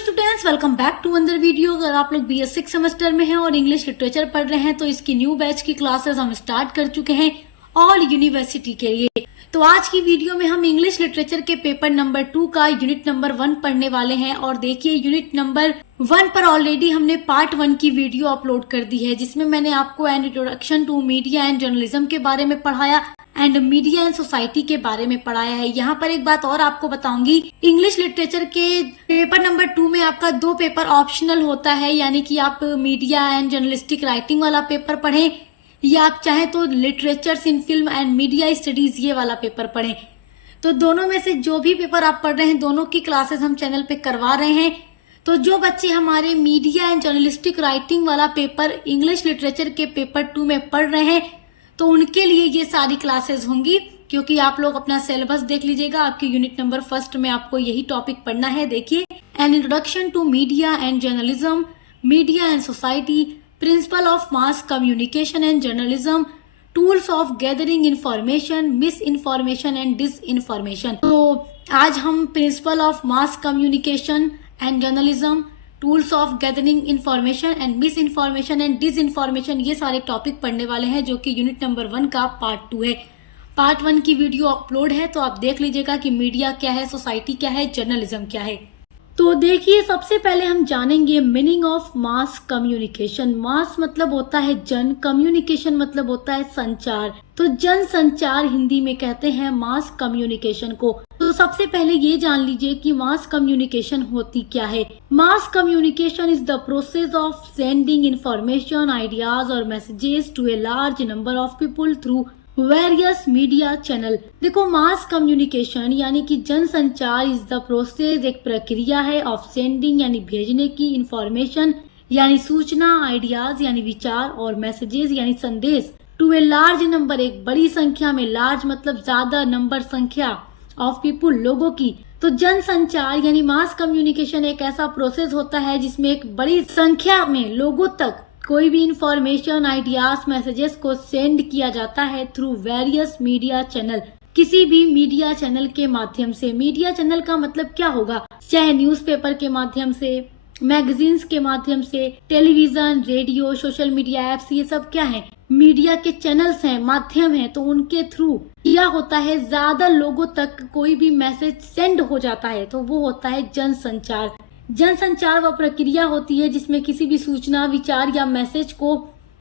Students, welcome back to अंदर video. अगर आप लोग BS 6 सेमेस्टर में हैं और इंग्लिश लिटरेचर पढ़ रहे हैं तो इसकी न्यू बैच की क्लासेस हम स्टार्ट कर चुके हैं ऑल यूनिवर्सिटी के लिए। तो आज की वीडियो में हम इंग्लिश लिटरेचर के पेपर नंबर 2 का यूनिट नंबर 1 पढ़ने वाले हैं। और देखिए, यूनिट नंबर 1 पर ऑलरेडी हमने पार्ट 1 की वीडियो अपलोड कर दी है, जिसमें मैंने आपको an introduction to media and journalism के बारे में पढ़ाया एंड मीडिया एंड सोसाइटी के बारे में पढ़ाया है। यहाँ पर एक बात और आपको बताऊंगी, इंग्लिश लिटरेचर के पेपर नंबर 2 में आपका 2 पेपर ऑप्शनल होता है, यानी कि आप मीडिया एंड जर्नलिस्टिक राइटिंग वाला पेपर पढ़ें या आप चाहें तो literatures in film and media studies ये वाला पेपर पढ़ें। तो दोनों में से जो भी पेपर आप पढ़ रहे हैं, दोनों की क्लासेस हम चैनल पे करवा रहे हैं। तो जो बच्चे हमारे मीडिया एंड जर्नलिस्टिक राइटिंग वाला पेपर इंग्लिश लिटरेचर के पेपर 2 में पढ़ रहे हैं तो उनके लिए ये सारी क्लासेस होंगी, क्योंकि आप लोग अपना सिलेबस देख लीजिएगा। आपके यूनिट नंबर 1 में आपको यही टॉपिक पढ़ना है। देखिए, an introduction to media and journalism, media and society, principle of mass communication and journalism, tools of gathering information, misinformation and disinformation. तो आज हम principle of mass communication and journalism, tools of gathering information and misinformation and disinformation ये सारे topic पढ़ने वाले हैं, जो कि यूनिट नंबर 1 का पार्ट 2 है। पार्ट 1 की वीडियो अपलोड है, तो आप देख लीजिएगा कि मीडिया क्या है, सोसाइटी क्या है, जर्नलिज्म क्या है। तो देखिए, सबसे पहले हम जानेंगे मीनिंग ऑफ मास कम्युनिकेशन। मास मतलब होता है जन, कम्युनिकेशन मतलब होता है संचार। तो जन संचार हिंदी में कहते हैं मास कम्युनिकेशन को। तो सबसे पहले ये जान लीजिए कि मास कम्युनिकेशन होती क्या है। Mass communication is the process of sending information, ideas और messages to a large number of people through various media channel. देखो, मास कम्युनिकेशन यानी कि जन संचार इज द प्रोसेस, एक प्रक्रिया है, ऑफ सेंडिंग यानी भेजने की, इंफॉर्मेशन यानी सूचना, आइडियाज यानी विचार और मैसेजेस यानी संदेश, टू ए लार्ज नंबर एक बड़ी संख्या में, लार्ज मतलब ज्यादा, नंबर संख्या, ऑफ पीपुल लोगों की। तो जन संचार यानी मास कम्युनिकेशन एक ऐसा प्रोसेस होता है जिसमें एक बड़ी संख्या में लोगों तक कोई भी इंफॉर्मेशन, आइडियाज, मैसेजेस को सेंड किया जाता है थ्रू वेरियस मीडिया चैनल, किसी भी मीडिया चैनल के माध्यम से। मीडिया चैनल का मतलब क्या होगा, चाहे न्यूज़पेपर के माध्यम से, मैगजीन्स के माध्यम से, television, radio, social media apps, ये सब क्या है, मीडिया के चैनल्स हैं, माध्यम हैं। तो उनके थ्रू किया होता है, ज्यादा लोगों तक कोई भी मैसेज सेंड हो जाता है, तो वो होता है जन संचार। जनसंचार वह प्रक्रिया होती है जिसमें किसी भी सूचना, विचार या मैसेज को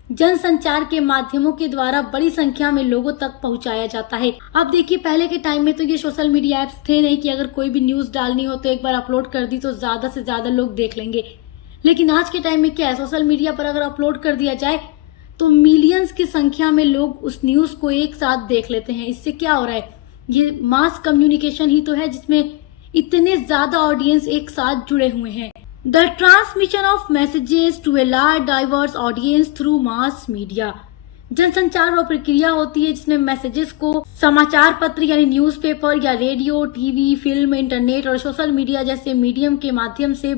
जनसंचार के माध्यमों के द्वारा बड़ी संख्या में लोगों तक पहुंचाया जाता है। अब देखिए, पहले के टाइम में तो ये सोशल मीडिया ऐप्स थे नहीं कि अगर कोई भी न्यूज डालनी हो तो एक बार अपलोड कर दी तो ज्यादा से ज्यादा लोग देख लेंगे। लेकिन आज के टाइम में क्या है, सोशल मीडिया पर अगर अपलोड कर दिया जाए तो मिलियंस की संख्या में लोग उस न्यूज को एक साथ देख लेते हैं। इससे क्या हो रहा है, ये मास कम्युनिकेशन ही तो है जिसमें इतने ज्यादा ऑडियंस एक साथ जुड़े हुए हैं। The transmission of messages to a large diverse audience through mass media. जनसंचार वो प्रक्रिया होती है जिसमें मैसेजेस को समाचार पत्र यानी न्यूज़पेपर या रेडियो, टीवी, फिल्म, इंटरनेट और सोशल मीडिया जैसे मीडियम के माध्यम से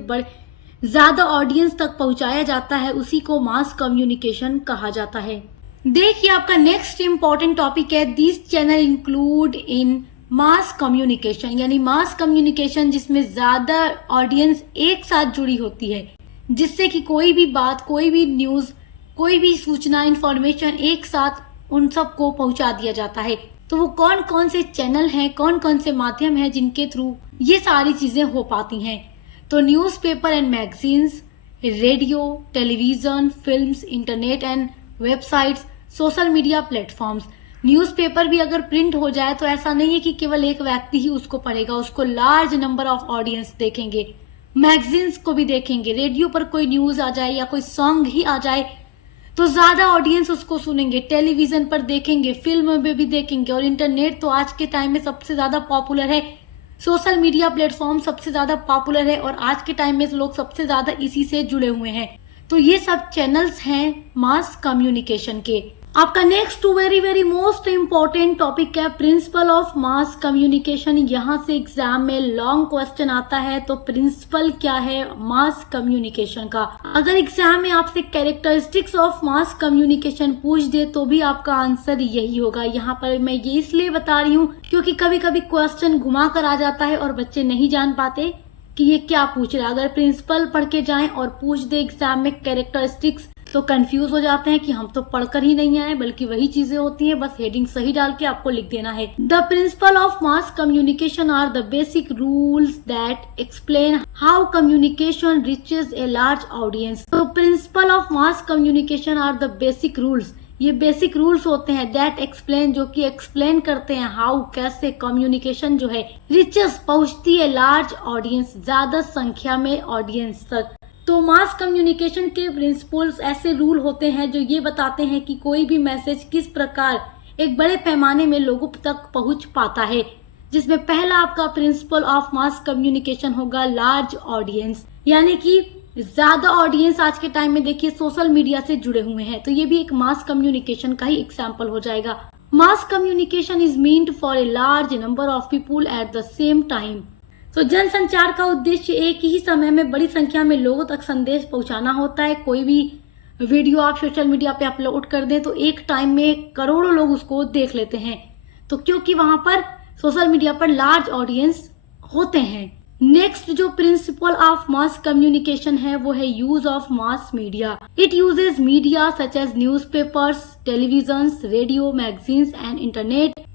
ज्यादा ऑडियंस तक पहुंचाया जाता है। उसी को मास कम्युनिकेशन कहा जाता है। देखिए, आपका नेक्स्ट इंपॉर्टेंट टॉपिक है, this channel include in mass communication, यानी मास कम्युनिकेशन जिसमें ज्यादा ऑडियंस एक साथ जुड़ी होती है, जिससे कि कोई भी बात, कोई भी न्यूज, कोई भी सूचना, इंफॉर्मेशन एक साथ उन सबको पहुंचा दिया जाता है। तो वो कौन कौन से चैनल हैं, कौन कौन से माध्यम हैं जिनके थ्रू ये सारी चीजें हो पाती हैं। तो newspaper and magazines, radio, television, films, internet and websites, social media platforms. Newspaper भी अगर प्रिंट हो जाए तो ऐसा नहीं है कि केवल एक व्यक्ति ही उसको पढ़ेगा, उसको लार्ज नंबर ऑफ ऑडियंस देखेंगे। मैगजीन्स को भी देखेंगे, रेडियो पर कोई न्यूज आ जाए या कोई सॉन्ग ही आ जाए तो ज्यादा ऑडियंस उसको सुनेंगे, टेलीविजन पर देखेंगे, फिल्म में भी देखेंगे। और इंटरनेट तो आज के टाइम में सबसे ज्यादा पॉपुलर है, सोशल मीडिया प्लेटफॉर्म सबसे ज्यादा पॉपुलर है और आज के टाइम में लोग सबसे ज्यादा इसी से जुड़े हुए हैं। तो ये सब चैनल्स हैं मास कम्युनिकेशन के। आपका next very very most important topic है प्रिंसिपल ऑफ मास कम्युनिकेशन। यहाँ से एग्जाम में लॉन्ग क्वेश्चन आता है, तो प्रिंसिपल क्या है मास कम्युनिकेशन का। अगर एग्जाम में आपसे कैरेक्टरिस्टिक्स ऑफ मास कम्युनिकेशन पूछ दे तो भी आपका आंसर यही होगा। यहाँ पर मैं ये इसलिए बता रही हूँ क्योंकि कभी कभी क्वेश्चन घुमा कर आ जाता है और बच्चे नहीं जान पाते कि ये क्या पूछ रहा है। अगर प्रिंसिपल पढ़ के जाएं और पूछ दे एग्जाम में कैरेक्टरिस्टिक्स तो कंफ्यूज हो जाते हैं कि हम तो पढ़कर ही नहीं आए, बल्कि वही चीजें होती हैं, बस हेडिंग सही डाल के आपको लिख देना है। The principle of mass communication are the basic rules that explain how communication reaches a large audience. तो principle of mass communication are the basic rules, ये बेसिक रूल्स होते हैं दैट एक्सप्लेन, जो कि एक्सप्लेन करते हैं हाउ, कैसे communication जो है रिचेस पहुंचती है लार्ज ऑडियंस, ज्यादा संख्या में ऑडियंस तक। तो मास कम्युनिकेशन के प्रिंसिपल्स ऐसे रूल होते हैं जो ये बताते हैं कि कोई भी मैसेज किस प्रकार एक बड़े पैमाने में लोगों तक पहुंच पाता है, जिसमें पहला आपका प्रिंसिपल ऑफ मास कम्युनिकेशन होगा लार्ज ऑडियंस, यानी कि ज्यादा ऑडियंस। आज के टाइम में देखिए सोशल मीडिया से जुड़े हुए हैं, तो ये भी एक मास कम्युनिकेशन का ही एग्जाम्पल हो जाएगा। मास communication is meant for a large number of people at the same time. तो जनसंचार का उद्देश्य एक ही समय में बड़ी संख्या में लोगों तक संदेश पहुंचाना होता है। कोई भी वीडियो आप सोशल मीडिया पे अपलोड कर दें तो एक टाइम में करोड़ों लोग उसको देख लेते हैं, तो क्योंकि वहां पर सोशल मीडिया पर लार्ज ऑडियंस होते हैं। नेक्स्ट जो प्रिंसिपल ऑफ मास कम्युनिकेशन है वो है use of mass media. It uses media such as newspapers, television, radio, magazines and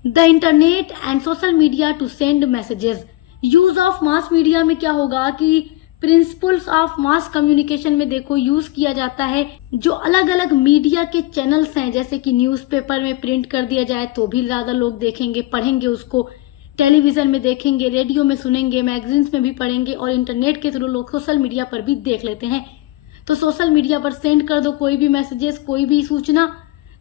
the internet and social media to send messages. Use of mass media में क्या होगा कि principles of mass communication में देखो use किया जाता है जो अलग अलग मीडिया के चैनल्स हैं, जैसे कि न्यूज़पेपर में प्रिंट कर दिया जाए तो भी ज्यादा लोग देखेंगे, पढ़ेंगे उसको, टेलीविजन में देखेंगे, रेडियो में सुनेंगे, मैगजीन्स में भी पढ़ेंगे, और इंटरनेट के थ्रू लोग सोशल मीडिया पर भी देख लेते हैं। तो सोशल मीडिया पर सेंड कर दो कोई भी मैसेजेस, कोई भी सूचना,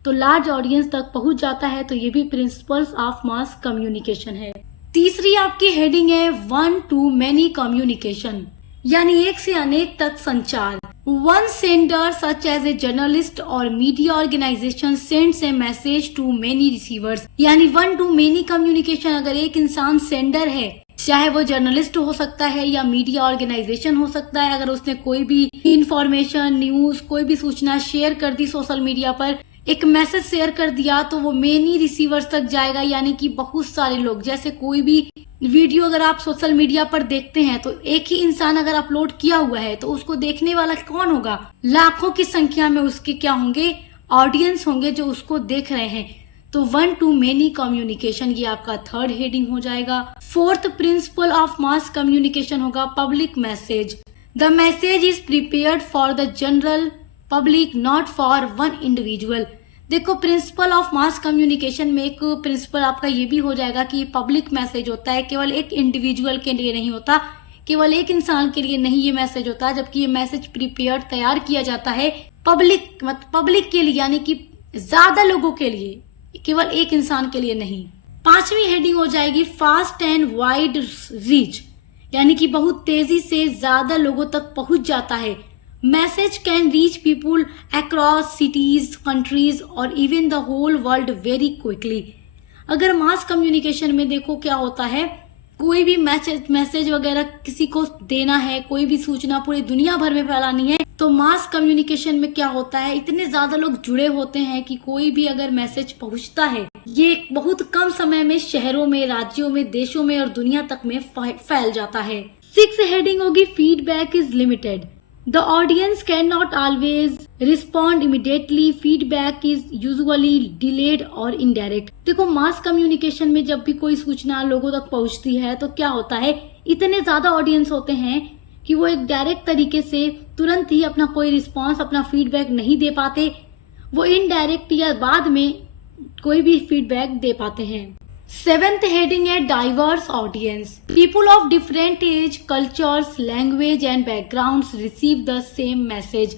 तो लार्ज ऑडियंस तक पहुंच जाता है। तो ये भी प्रिंसिपल्स ऑफ मास कम्युनिकेशन है। तीसरी आपकी हेडिंग है वन टू मेनी कम्युनिकेशन, यानी एक से अनेक तक संचार। One sender such as a journalist और media organization sends a message to many receivers, यानी वन टू मेनी कम्युनिकेशन। अगर एक इंसान सेंडर है, चाहे वो जर्नलिस्ट हो सकता है या मीडिया ऑर्गेनाइजेशन हो सकता है, अगर उसने कोई भी इंफॉर्मेशन, न्यूज, कोई भी सूचना शेयर कर दी सोशल मीडिया पर, एक मैसेज शेयर कर दिया, तो वो मेनी रिसीवर्स तक जाएगा, यानी कि बहुत सारे लोग। जैसे कोई भी वीडियो अगर आप सोशल मीडिया पर देखते हैं तो एक ही इंसान अगर अपलोड किया हुआ है तो उसको देखने वाला कौन होगा, लाखों की संख्या में उसके क्या होंगे, ऑडियंस होंगे जो उसको देख रहे हैं। तो वन टू मेनी कम्युनिकेशन ये आपका थर्ड हेडिंग हो जाएगा। Fourth principle of mass communication होगा public message. The message is prepared for the general public, not for one individual. देखो प्रिंसिपल ऑफ मास कम्युनिकेशन में एक प्रिंसिपल आपका ये भी हो जाएगा कि पब्लिक मैसेज होता है, केवल एक इंडिविजुअल के लिए नहीं होता, केवल एक इंसान के लिए नहीं ये मैसेज होता है, जबकि ये मैसेज प्रिपेयर तैयार किया जाता है पब्लिक के लिए, यानी कि ज्यादा लोगों के लिए, केवल एक इंसान के लिए नहीं। पांचवी हेडिंग हो जाएगी फास्ट एंड वाइड रीच, यानी कि बहुत तेजी से ज्यादा लोगों तक पहुंच जाता है। Message can reach people across cities, countries और even the whole world very quickly. अगर मास कम्युनिकेशन में देखो क्या होता है, कोई भी मैसेज वगैरह किसी को देना है, कोई भी सूचना पूरी दुनिया भर में फैलानी है, तो मास कम्युनिकेशन में क्या होता है, इतने ज्यादा लोग जुड़े होते हैं कि कोई भी अगर मैसेज पहुंचता है, ये बहुत कम समय में शहरों में, राज्यों में, देशों में और दुनिया तक में फैल जाता है। सिक्स हेडिंग होगी feedback is limited. The audience cannot always respond immediately. Feedback is usually delayed or indirect. देखो मास कम्युनिकेशन में जब भी कोई सूचना लोगों तक पहुंचती है तो क्या होता है, इतने ज्यादा ऑडियंस होते हैं कि वो एक डायरेक्ट तरीके से तुरंत ही अपना कोई रिस्पॉन्स, अपना फीडबैक नहीं दे पाते, वो इनडायरेक्ट या बाद में कोई भी फीडबैक दे पाते हैं। सेवेंथ हेडिंग है diverse audience. People of different age, cultures, language and backgrounds receive the same message.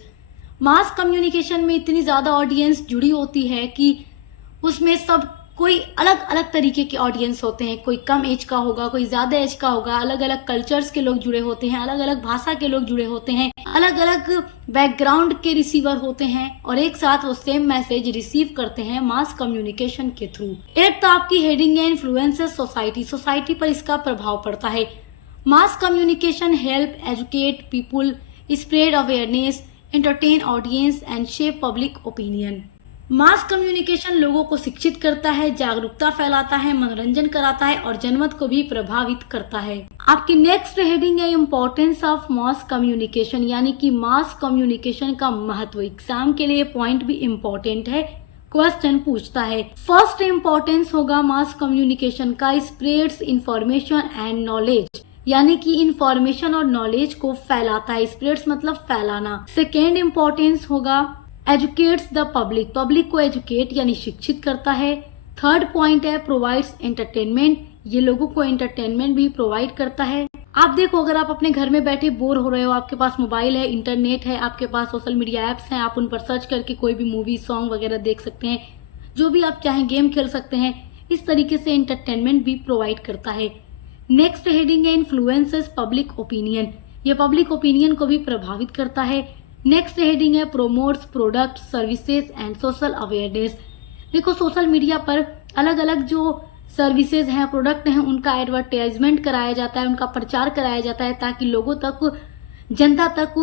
Mass communication में इतनी ज्यादा ऑडियंस जुड़ी होती है कि उसमें सब कोई अलग अलग तरीके के ऑडियंस होते हैं, कोई कम एज का होगा, कोई ज्यादा एज का होगा, अलग अलग कल्चर्स के लोग जुड़े होते हैं, अलग अलग भाषा के लोग जुड़े होते हैं, अलग अलग बैकग्राउंड के रिसीवर होते हैं, और एक साथ वो सेम मैसेज रिसीव करते हैं मास कम्युनिकेशन के थ्रू। एक तो आपकी हेडिंग है इन्फ्लुएंसेस सोसाइटी। सोसाइटी पर इसका प्रभाव पड़ता है। Mass communication help educate people, spread awareness, entertain audience and shape public opinion. Mass communication लोगों को शिक्षित करता है, जागरूकता फैलाता है, मनोरंजन कराता है और जनमत को भी प्रभावित करता है। आपकी नेक्स्ट हेडिंग है इम्पोर्टेंस ऑफ मास कम्युनिकेशन, यानी कि मास कम्युनिकेशन का महत्व। एग्जाम के लिए पॉइंट भी इम्पोर्टेंट है, क्वेश्चन पूछता है। फर्स्ट इम्पोर्टेंस होगा मास कम्युनिकेशन का, स्प्रेड्स इंफॉर्मेशन एंड नॉलेज, यानी कि इंफॉर्मेशन और नॉलेज को फैलाता है। स्प्रेड्स मतलब फैलाना। सेकेंड इम्पोर्टेंस होगा एजुकेट्स द पब्लिक, पब्लिक को एजुकेट यानी शिक्षित करता है। थर्ड पॉइंट है प्रोवाइड्स एंटरटेनमेंट, ये लोगों को एंटरटेनमेंट भी प्रोवाइड करता है। आप देखो, अगर आप अपने घर में बैठे बोर हो रहे हो, आपके पास मोबाइल है, इंटरनेट है, आपके पास सोशल मीडिया ऐप्स हैं, आप उन पर सर्च करके कोई भी मूवी, सॉन्ग वगैरह देख सकते हैं, जो भी आप चाहें, गेम खेल सकते हैं। इस तरीके से एंटरटेनमेंट भी प्रोवाइड करता है। नेक्स्ट हेडिंग है इन्फ्लुएंसेस पब्लिक ओपिनियन, ये पब्लिक ओपिनियन को भी प्रभावित करता है। नेक्स्ट हेडिंग है promotes product services and social awareness. देखो, सोशल मीडिया पर अलग अलग जो सर्विसेज हैं, प्रोडक्ट हैं, उनका एडवर्टाइजमेंट कराया जाता है, उनका प्रचार कराया जाता है, ताकि लोगों तक, जनता तक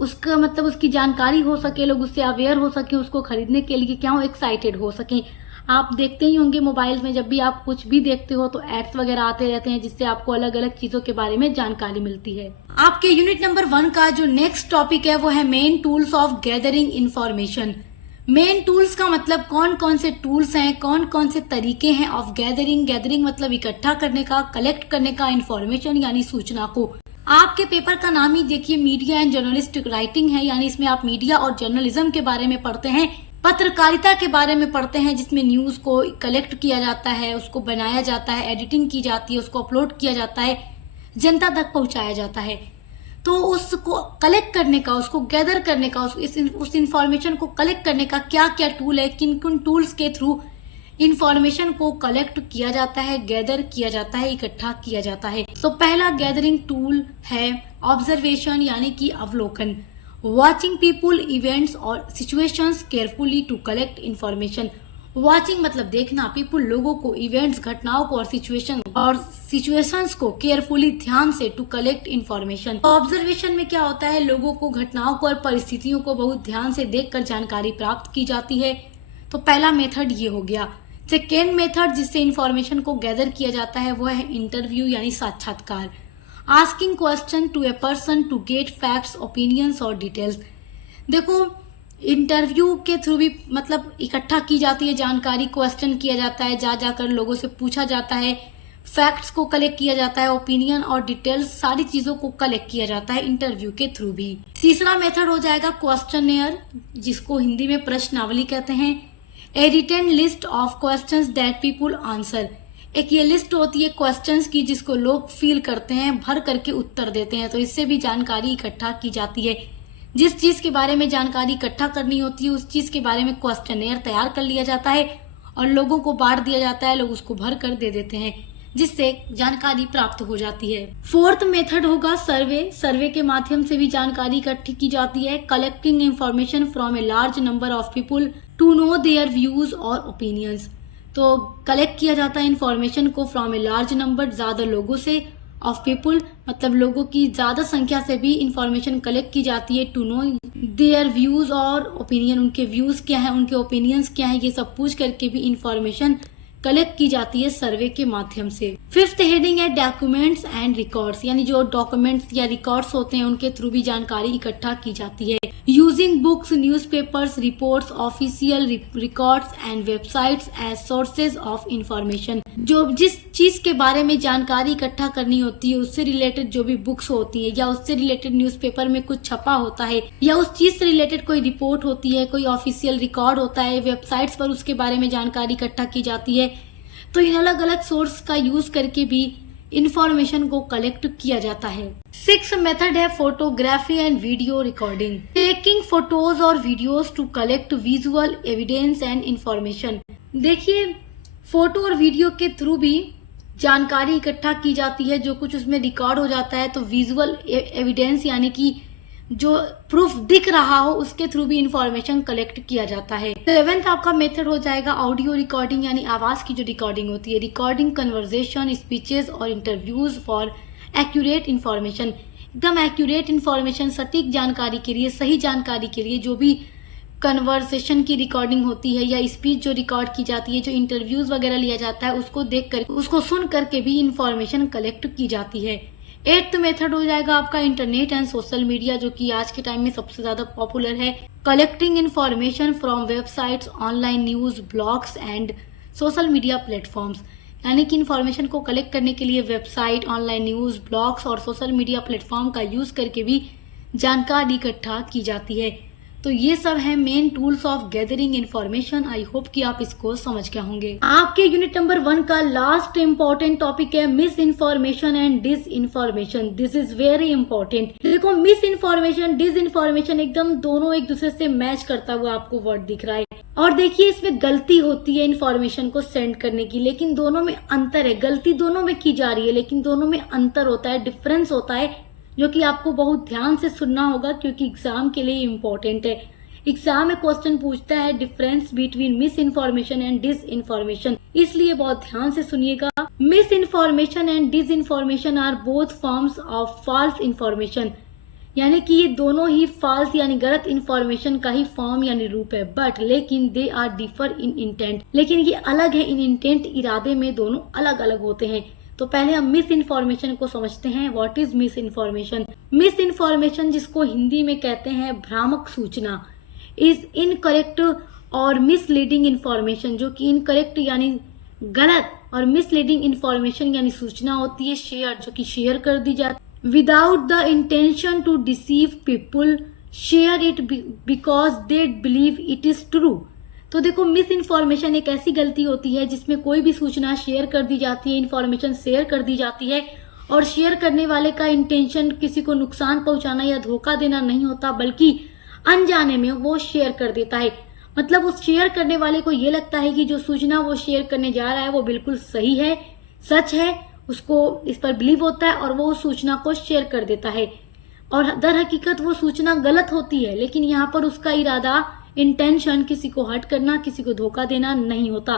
उसका मतलब उसकी जानकारी हो सके, लोग उससे अवेयर हो सके, उसको खरीदने के लिए क्या हो, एक्साइटेड हो सके। आप देखते ही होंगे मोबाइल में, जब भी आप कुछ भी देखते हो तो एड्स वगैरह आते रहते हैं, जिससे आपको अलग अलग चीजों के बारे में जानकारी मिलती है। आपके यूनिट नंबर 1 का जो नेक्स्ट टॉपिक है वो है main tools of gathering information. Main tools का मतलब कौन कौन से टूल्स हैं, कौन कौन से तरीके हैं ऑफ गैदरिंग। गैदरिंग मतलब इकट्ठा करने का, कलेक्ट करने का, इंफॉर्मेशन यानी सूचना को। आपके पेपर का नाम ही देखिए मीडिया एंड जर्नलिस्टिक राइटिंग है, यानी इसमें आप मीडिया और जर्नलिज्म के बारे में पढ़ते हैं, पत्रकारिता के बारे में पढ़ते हैं, जिसमें न्यूज को कलेक्ट किया जाता है, उसको बनाया जाता है, एडिटिंग की जाती है, उसको अपलोड किया जाता है, जनता तक पहुंचाया जाता है। तो उसको कलेक्ट करने का, उसको गैदर करने का, उस इंफॉर्मेशन को कलेक्ट करने का क्या क्या टूल है, किन किन टूल्स के थ्रू इंफॉर्मेशन को कलेक्ट किया जाता है, गैदर किया जाता है, इकट्ठा किया जाता है। तो पहला गैदरिंग टूल है ऑब्जर्वेशन, यानी कि अवलोकन। वॉचिंग पीपुल, इवेंट्स और situations carefully to collect information. Watching मतलब देखना, पीपुल लोगों को, इवेंट्स घटनाओं को, और सिचुएशंस को केयरफुली ध्यान से टू कलेक्ट इंफॉर्मेशन। ऑब्जर्वेशन में क्या होता है, लोगों को, घटनाओं को और परिस्थितियों को बहुत ध्यान से देखकर जानकारी प्राप्त की जाती है। तो पहला मेथड ये हो गया। सेकेंड मेथड जिससे इंफॉर्मेशन को गैदर किया जाता है वो है इंटरव्यू यानी साक्षात्कार। Asking question to a person to get facts, opinions और डिटेल्स। देखो, इंटरव्यू के थ्रू भी मतलब इकट्ठा की जाती है जानकारी, क्वेश्चन किया जाता है, जा जाकर लोगों से पूछा जाता है, फैक्ट्स को कलेक्ट किया जाता है, ओपिनियन और डिटेल्स, सारी चीजों को कलेक्ट किया जाता है इंटरव्यू के थ्रू भी। तीसरा मेथड हो जाएगा क्वेश्चनेयर, जिसको हिंदी में प्रश्नावली कहते हैं। A written list of questions that people answer, एक ये लिस्ट होती है क्वेश्चंस की जिसको लोग फिल करते हैं, भर करके उत्तर देते हैं। तो इससे भी जानकारी इकट्ठा की जाती है। जिस चीज के बारे में जानकारी इकट्ठा करनी होती है, उस चीज के बारे में क्वेश्चनेयर तैयार कर लिया जाता है और लोगों को बांट दिया जाता है, लोग उसको भर कर दे देते हैं, जिससे जानकारी प्राप्त हो जाती है। फोर्थ मेथड होगा सर्वे। सर्वे के माध्यम से भी जानकारी इकट्ठी की जाती है। Collecting information from a large number of people to know their views और ओपिनियंस। तो कलेक्ट किया जाता है इंफॉर्मेशन को फ्रॉम ए लार्ज नंबर, ज्यादा लोगों से, ऑफ पीपुल मतलब लोगों की ज्यादा संख्या से भी इंफॉर्मेशन कलेक्ट की जाती है। टू नो देयर व्यूज और ओपिनियन, उनके व्यूज क्या है, उनके ओपिनियंस क्या है, ये सब पूछ करके भी इंफॉर्मेशन कलेक्ट की जाती है सर्वे के माध्यम से। फिफ्थ हेडिंग है डॉक्यूमेंट्स एंड रिकॉर्ड्स, यानी जो डॉक्यूमेंट्स या रिकॉर्ड्स होते हैं उनके थ्रू भी जानकारी इकट्ठा की जाती है। Using books, newspapers, reports, official records and websites as sources of information. जो जिस चीज के बारे में जानकारी इकट्ठा करनी होती है, उससे रिलेटेड जो भी बुक्स होती है, या उससे रिलेटेड न्यूज़पेपर में कुछ छपा होता है, या उस चीज से रिलेटेड कोई रिपोर्ट होती है, कोई ऑफिशियल रिकॉर्ड होता है, वेबसाइट्स पर उसके बारे में जानकारी इकट्ठा की जाती है। तो इन अलग अलग सोर्स का यूज करके भी इंफॉर्मेशन को कलेक्ट किया जाता है। सिक्स मेथड है photography and video recording. Taking photos और videos to collect visual evidence and information. देखिए, फोटो और वीडियो के थ्रू भी जानकारी इकट्ठा की जाती है, जो कुछ उसमें रिकॉर्ड हो जाता है। तो विजुअल एविडेंस यानी कि जो प्रूफ दिख रहा हो, उसके थ्रू भी इंफॉर्मेशन कलेक्ट किया जाता है। 7th आपका मेथड हो जाएगा ऑडियो रिकॉर्डिंग, यानी आवाज की जो रिकॉर्डिंग होती है। रिकॉर्डिंग कन्वर्सेशन, स्पीचेस और इंटरव्यूज फॉर एक्यूरेट इंफॉर्मेशन। एकदम एक्यूरेट इंफॉर्मेशन, सटीक जानकारी के लिए, सही जानकारी के लिए जो भी कन्वर्सेशन की रिकॉर्डिंग होती है या स्पीच जो रिकॉर्ड की जाती है, जो इंटरव्यूज वगैरह लिया जाता है, उसको देख कर उसको सुन करके भी इंफॉर्मेशन कलेक्ट की जाती है। 8th मेथड हो जाएगा आपका इंटरनेट एंड सोशल मीडिया, जो कि आज के टाइम में सबसे ज्यादा पॉपुलर है। Collecting information from websites, online news, blogs and social media platforms, यानी कि इंफॉर्मेशन को कलेक्ट करने के लिए वेबसाइट, ऑनलाइन न्यूज, ब्लॉग्स और सोशल मीडिया प्लेटफॉर्म का यूज करके भी जानकारी इकट्ठा की जाती है। तो ये सब है main tools of gathering information. I hope कि आप इसको समझ गए होंगे। आपके यूनिट नंबर 1 का लास्ट इंपॉर्टेंट टॉपिक है misinformation and disinformation. This is very important. देखो, मिस इन्फॉर्मेशन, डिस इन्फॉर्मेशन एकदम दोनों एक दूसरे से मैच करता हुआ आपको वर्ड दिख रहा है। और देखिए, इसमें गलती होती है इन्फॉर्मेशन को सेंड करने की, लेकिन दोनों में अंतर है। गलती दोनों में की जा रही है, लेकिन दोनों में अंतर होता है, डिफरेंस होता है, जो कि आपको बहुत ध्यान से सुनना होगा, क्योंकि एग्जाम के लिए इम्पोर्टेंट है। एग्जाम में क्वेश्चन पूछता है difference between misinformation and disinformation, इसलिए बहुत ध्यान से सुनिएगा। Misinformation and disinformation are both forms of false information, यानी कि ये दोनों ही फॉल्स यानी गलत इन्फॉर्मेशन का ही फॉर्म यानी रूप है। बट लेकिन they are differ in intent, लेकिन ये अलग है इन इंटेंट, इरादे में दोनों अलग अलग होते हैं। तो पहले हम मिस इन्फॉर्मेशन को समझते हैं। What is miss information? Miss information, जिसको हिंदी में कहते हैं भ्रामक सूचना, इज इनकरेक्ट और मिसलीडिंग इन्फॉर्मेशन, जो कि इनकरेक्ट यानी गलत और मिसलीडिंग इन्फॉर्मेशन यानी सूचना होती है शेयर, जो कि शेयर कर दी जाती है without the intention to deceive people, share it because they believe it is true. तो देखो, मिस इन्फॉर्मेशन एक ऐसी गलती होती है जिसमें कोई भी सूचना शेयर कर दी जाती है, इन्फॉर्मेशन शेयर कर दी जाती है, और शेयर करने वाले का इंटेंशन किसी को नुकसान पहुंचाना या धोखा देना नहीं होता, बल्कि अनजाने में वो शेयर कर देता है। मतलब उस शेयर करने वाले को ये लगता है कि जो सूचना वो शेयर करने जा रहा है वो बिल्कुल सही है, सच है, उसको इस पर बिलीव होता है और वो उस सूचना को शेयर कर देता है, और दर हकीकत वो सूचना गलत होती है। लेकिन यहाँ पर उसका इरादा, इंटेंशन किसी को हर्ट करना, किसी को धोखा देना नहीं होता।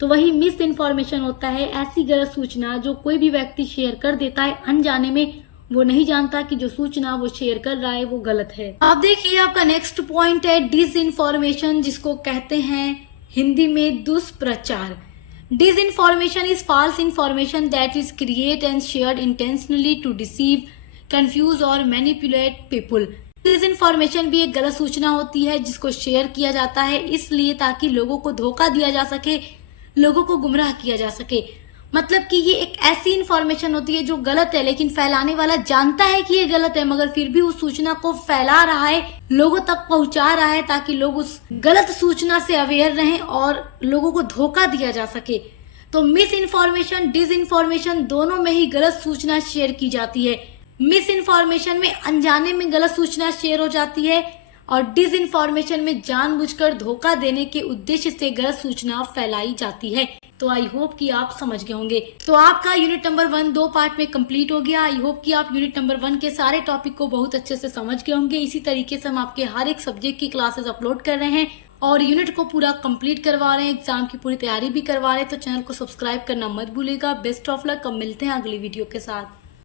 तो वही मिस इन्फॉर्मेशन होता है, ऐसी गलत सूचना जो कोई भी व्यक्ति शेयर कर देता है अनजाने में, वो नहीं जानता कि जो सूचना वो शेयर कर रहा है वो गलत है। आप देखिए, आपका नेक्स्ट पॉइंट है डिस इन्फॉर्मेशन, जिसको कहते हैं हिंदी में दुष्प्रचार। Disinformation is false information that is create and shared intentionally to deceive, confuse और मैनिपुलेट पीपुल। डिस इन्फॉर्मेशन भी एक गलत सूचना होती है जिसको शेयर किया जाता है इसलिए ताकि लोगों को धोखा दिया जा सके, लोगों को गुमराह किया जा सके। मतलब कि ये एक ऐसी इन्फॉर्मेशन होती है जो गलत है, लेकिन फैलाने वाला जानता है कि ये गलत है, मगर फिर भी उस सूचना को फैला रहा है, लोगों तक पहुंचा रहा है, ताकि लोग उस गलत सूचना से अवेयर रहें और लोगों को धोखा दिया जा सके। तो मिस इन्फॉर्मेशन, डिस इन्फॉर्मेशन दोनों में ही गलत सूचना शेयर की जाती है। मिस इन्फॉर्मेशन में अनजाने में गलत सूचना शेयर हो जाती है, और डिस इन्फॉर्मेशन में जानबूझकर धोखा देने के उद्देश्य से गलत सूचना फैलाई जाती है। तो आई होप कि आप समझ गए होंगे। तो आपका यूनिट नंबर 1 2 पार्ट में कंप्लीट हो गया। आई होप कि आप यूनिट नंबर 1 के सारे टॉपिक को बहुत अच्छे से समझ गए होंगे। इसी तरीके से हम आपके हर एक सब्जेक्ट की क्लासेस अपलोड कर रहे हैं और यूनिट को पूरा कंप्लीट करवा रहे हैं, एग्जाम की पूरी तैयारी भी करवा रहे हैं। तो चैनल को सब्सक्राइब करना मत भूलिएगा। Best of luck. अब मिलते हैं अगली वीडियो के साथ।